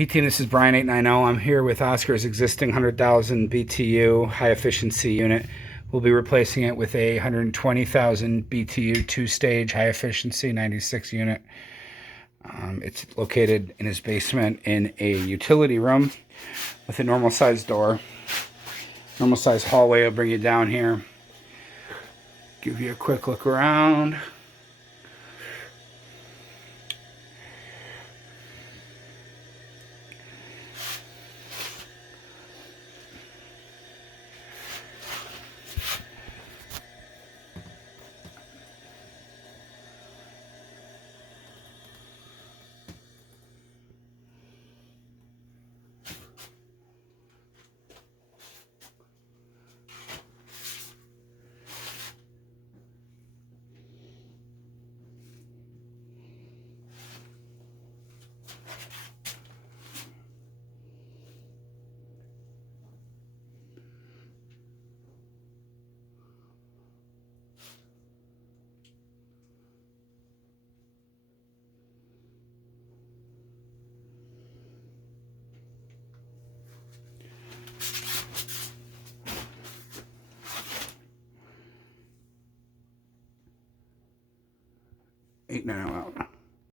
Hey team, this is Brian 890. I'm here with Oscar's existing 100,000 BTU high efficiency unit. We'll be replacing it with a 120,000 BTU two-stage high efficiency 96 unit. It's located in his basement in a utility room with a normal size door. Normal size hallway will bring you down here. Give you a quick look around. Eight, 9, out.